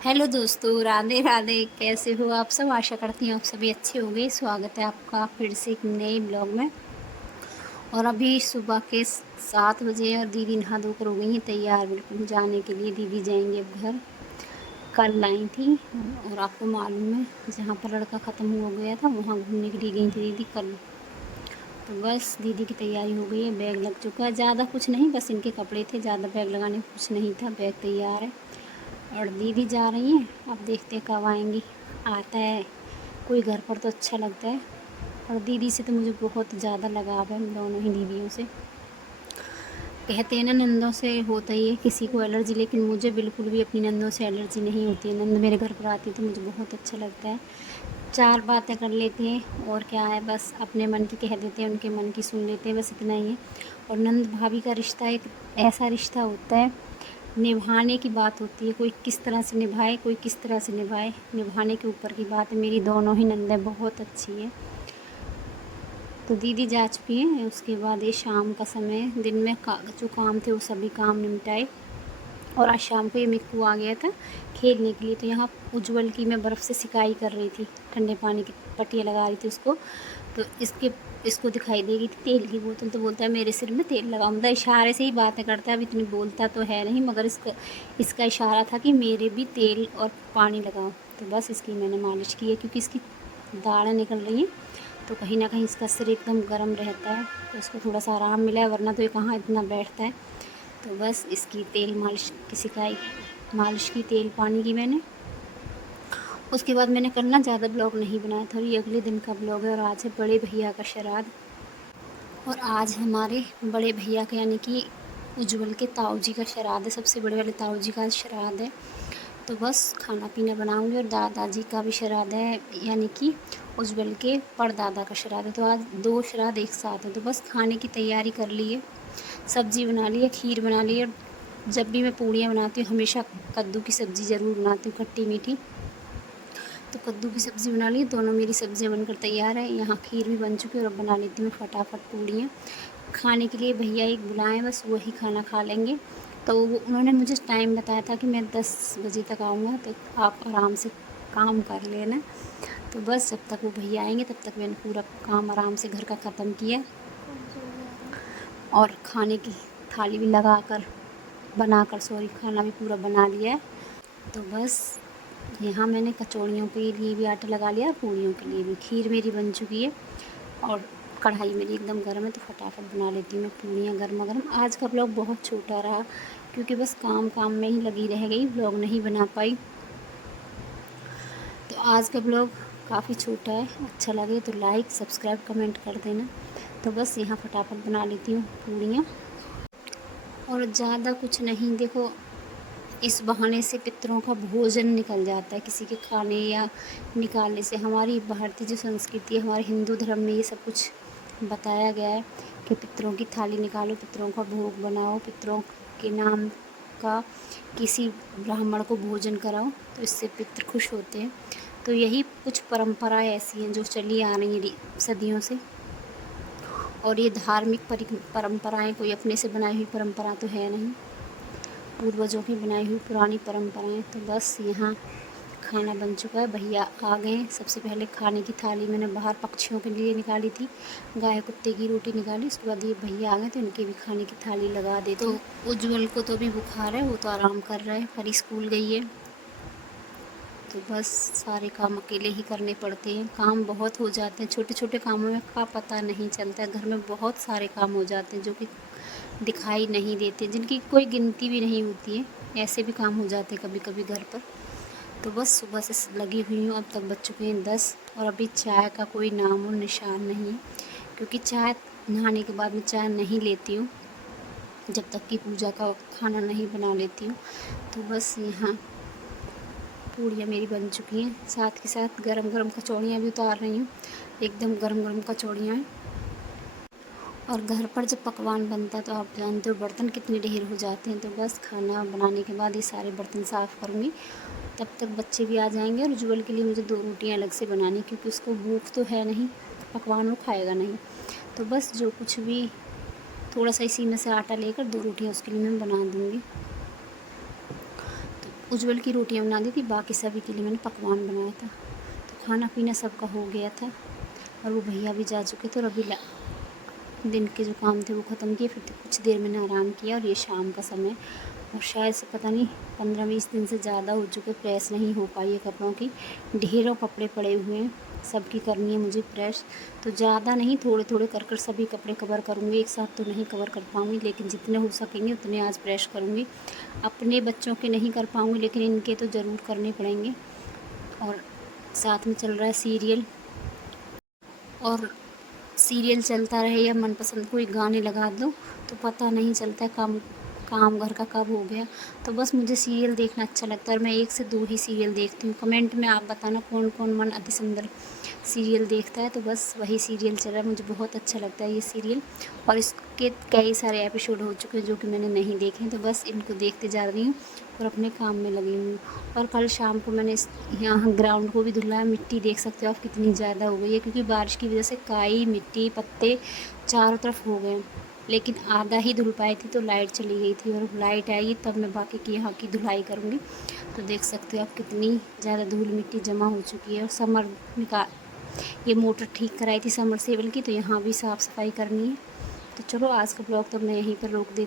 Hello दोस्तों, राधे राधे। कैसे हो आप सब? आशा करती हूँ आप सभी अच्छे होंगे। स्वागत है आपका फिर से एक नए ब्लॉग में। और अभी सुबह के 7 बजे और दीदी नहा धोकर हो गई हैं तैयार बिल्कुल जाने के लिए। दीदी जाएंगे अब घर। कल आई थी और आपको मालूम है जहाँ पर लड़का ख़त्म हो गया था वहाँ घूमने के लिए गई थी दीदी कल। तो बस दीदी की तैयारी हो गई है। बैग लग चुका है, ज़्यादा कुछ नहीं, बस इनके कपड़े थे, ज़्यादा बैग लगाने को कुछ नहीं था। बैग तैयार है और दीदी जा रही हैं। अब देखते हैं कब आएंगी। आता है कोई घर पर तो अच्छा लगता है। और दीदी से तो मुझे बहुत ज़्यादा लगाव है, उन दोनों ही दीदियों से। कहते हैं ना नंदों से होता ही है किसी को एलर्जी, लेकिन मुझे बिल्कुल भी अपनी नंदों से एलर्जी नहीं होती है। नंद मेरे घर पर आती है तो मुझे बहुत अच्छा लगता है। 4 बातें कर लेते हैं और क्या है, बस अपने मन की कह देते हैं, उनके मन की सुन लेते हैं, बस इतना ही है। और नंद भाभी का रिश्ता एक ऐसा रिश्ता होता है, निभाने की बात होती है। कोई किस तरह से निभाए, कोई किस तरह से निभाए, निभाने के ऊपर की बात है। मेरी दोनों ही नंदें बहुत अच्छी है। तो दीदी जा चुकी हैं। उसके बाद ये शाम का समय, दिन में जो काम थे वो सभी काम निपटाए। और आज शाम को ये मिक्कू आ गया था खेलने के लिए। तो यहाँ उज्जवल की मैं बर्फ़ से सिकाई कर रही थी, ठंडे पानी की पट्टियाँ लगा रही थी उसको। तो इसको दिखाई दे गई थी तेल की बोतल, तो बोलता है मेरे सिर में तेल लगाओ। मतलब इशारे से ही बातें करता है, अब इतनी बोलता तो है नहीं, मगर इसका इशारा था कि मेरे भी तेल और पानी लगाओ। तो बस इसकी मैंने मालिश की है, क्योंकि इसकी दाढ़ें निकल रही हैं तो कहीं ना कहीं इसका सिर एकदम गर्म रहता है, तो इसको थोड़ा सा आराम मिला है, वरना तो ये कहाँ इतना बैठता है। तो बस इसकी तेल मालिश की सिकाई, मालिश की तेल पानी की मैंने। उसके बाद मैंने कल ना ज़्यादा ब्लॉग नहीं बनाया था, ये अगले दिन का ब्लॉग है। और आज है बड़े भैया का श्राद्ध। और आज हमारे बड़े भैया का यानी कि उज्जवल के ताऊ जी का श्राद्ध है। सबसे बड़े वाले ताऊ जी का श्राद्ध है। तो बस खाना पीना बनाऊंगी। और दादाजी का भी श्राद्ध है, यानी कि उज्जवल के परदादा का श्राद्ध है। तो आज 2 श्राद्ध एक साथ है। तो बस खाने की तैयारी कर ली है, सब्ज़ी बना ली है, खीर बना ली है। जब भी मैं पूड़ियाँ बनाती हूँ हमेशा कद्दू की सब्ज़ी ज़रूर बनाती हूँ, खट्टी मीठी। तो कद्दू की सब्ज़ी बना ली, दोनों मेरी सब्ज़ियाँ बनकर तैयार है। यहाँ खीर भी बन चुकी है और अब बना लेती हूँ फटाफट पूड़ियाँ। खाने के लिए भैया एक बुलाएं, बस वही खाना खा लेंगे। तो उन्होंने मुझे टाइम बताया था कि मैं 10 बजे तक आऊँगा, तो आप आराम से काम कर लेना। तो बस जब तक वो भैया आएंगे तब तक मैंने पूरा काम आराम से घर का ख़त्म किया और खाने की थाली भी बनाकर खाना भी पूरा बना लिया है। तो बस यहाँ मैंने कचौड़ियों के लिए भी आटा लगा लिया और पूड़ियों के लिए भी। खीर मेरी बन चुकी है और कढ़ाई मेरी एकदम गर्म है, तो फटाफट बना लेती हूँ मैं पूड़ियाँ गर्मा गर्म। आज का ब्लॉग बहुत छोटा रहा, क्योंकि बस काम काम में ही लगी रह गई, ब्लॉग नहीं बना पाई। तो आज का ब्लॉग काफ़ी छोटा है। अच्छा लगे तो लाइक सब्सक्राइब कमेंट कर देना। तो बस यहाँ फटाफट बना लेती हूँ पूड़ियाँ। और ज़्यादा कुछ नहीं, देखो इस बहाने से पितरों का भोजन निकल जाता है, किसी के खाने या निकालने से। हमारी भारतीय जो संस्कृति है, हमारे हिंदू धर्म में ये सब कुछ बताया गया है कि पितरों की थाली निकालो, पितरों का भोग बनाओ, पितरों के नाम का किसी ब्राह्मण को भोजन कराओ, तो इससे पितृ खुश होते हैं। तो यही कुछ परंपराएं ऐसी हैं जो चली आ रही हैं सदियों से। और ये धार्मिक परंपराएं कोई अपने से बनाई हुई परंपरा तो है नहीं, पूर्वजों की बनाई हुई पुरानी परंपराएं। तो बस यहाँ खाना बन चुका है, भैया आ गए। सबसे पहले खाने की थाली मैंने बाहर पक्षियों के लिए निकाली थी, गाय कुत्ते की रोटी निकाली। उसके बाद ये भैया आ गए तो इनके भी खाने की थाली लगा देते। तो उज्जवल को तो अभी बुखार है, वो तो आराम कर रहा है, परी स्कूल गई है। तो बस सारे काम अकेले ही करने पड़ते हैं, काम बहुत हो जाते हैं। छोटे छोटे कामों में का पता नहीं चलता है, घर में बहुत सारे काम हो जाते हैं जो कि दिखाई नहीं देते, जिनकी कोई गिनती भी नहीं होती है। ऐसे भी काम हो जाते हैं कभी कभी घर पर। तो बस सुबह से लगी हुई हूँ, अब तक बज चुके हैं 10 और अभी चाय का कोई नाम और निशान नहीं है। क्योंकि चाय नहाने के बाद मैं चाय नहीं लेती हूँ जब तक कि पूजा का खाना नहीं बना लेती हूँ। तो बस यहाँ पूड़ियाँ मेरी बन चुकी हैं, साथ के साथ गरम गरम कचौड़ियाँ भी उतार रही हूँ। एकदम गरम गरम कचौड़ियाँ हैं। और घर पर जब पकवान बनता है तो आप जानते हो बर्तन कितने ढेर हो जाते हैं। तो बस खाना बनाने के बाद ये सारे बर्तन साफ़ करूँगी, तब तक बच्चे भी आ जाएंगे। और उज्जवल के लिए मुझे 2 रोटियाँ अलग से बनानी, क्योंकि उसको भूख तो है नहीं, पकवान वो खाएगा नहीं। तो बस जो कुछ भी थोड़ा सा इसी में से आटा लेकर 2 रोटियाँ उसके लिए मैं बना दूँगी। उज्ज्वल की रोटियां बना दी थी, बाकी सभी के लिए मैंने पकवान बनाया था। तो खाना पीना सबका हो गया था और वो भैया भी जा चुके थे और अभी दिन के जो काम थे वो ख़त्म किए, फिर कुछ देर मैंने आराम किया और ये शाम का समय। और शायद से पता नहीं 15-20 दिन से ज़्यादा हो चुके, प्रेस नहीं हो पाई है कपड़ों की। ढेरों कपड़े पड़े हुए हैं, सबकी करनी है मुझे प्रेस। तो ज़्यादा नहीं, थोड़े थोड़े कर कर सभी कपड़े कवर करूँगी। एक साथ तो नहीं कवर कर पाऊँगी, लेकिन जितने हो सकेंगे उतने आज प्रेस करूँगी। अपने बच्चों के नहीं कर पाऊँगी, लेकिन इनके तो ज़रूर करने पड़ेंगे। और साथ में चल रहा है सीरियल, और सीरियल चलता रहे या मनपसंद कोई गाने लगा दो तो पता नहीं चलता है काम घर का कब हो गया। तो बस मुझे सीरियल देखना अच्छा लगता है और मैं 1 से 2 ही सीरियल देखती हूँ। कमेंट में आप बताना कौन कौन मन अति सुंदर सीरियल देखता है। तो बस वही सीरियल चल रहा है, मुझे बहुत अच्छा लगता है ये सीरियल। और इसके कई सारे एपिसोड हो चुके हैं जो कि मैंने नहीं देखे हैं, तो बस इनको देखते जा रही हूँ और अपने काम में लगी हूँ। और कल शाम को मैंने यहाँ ग्राउंड को भी धुला। मिट्टी देख सकते हो आप कितनी ज़्यादा हो गई है, क्योंकि बारिश की वजह से काई मिट्टी पत्ते चारों तरफ हो गए। लेकिन आधा ही धुल पाई थी तो लाइट चली गई थी, और लाइट आएगी तब मैं बाकी की यहाँ की धुलाई करूँगी। तो देख सकते हो आप कितनी ज़्यादा धूल मिट्टी जमा हो चुकी है। और समर ये मोटर ठीक कराई थी समरसेबल की, तो यहाँ भी साफ़ सफाई करनी है। तो चलो आज का ब्लॉग तो मैं यहीं पर रोक देती